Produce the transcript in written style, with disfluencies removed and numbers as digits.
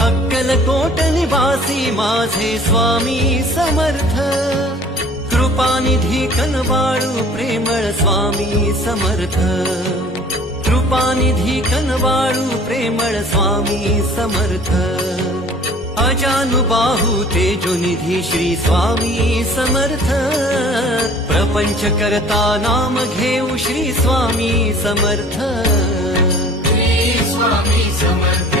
अक्कलकोट निवासी माझे स्वामी समर्थ, कृपानिधी कनबाळू प्रेमळ स्वामी समर्थ, कृपानिधी कनबाळू प्रेमळ स्वामी समर्थ, अजानुबाहू तेजोनिधी श्री स्वामी समर्थ, प्रपंच करता नाम घेऊ श्री स्वामी समर्थ, श्री स्वामी समर्थ।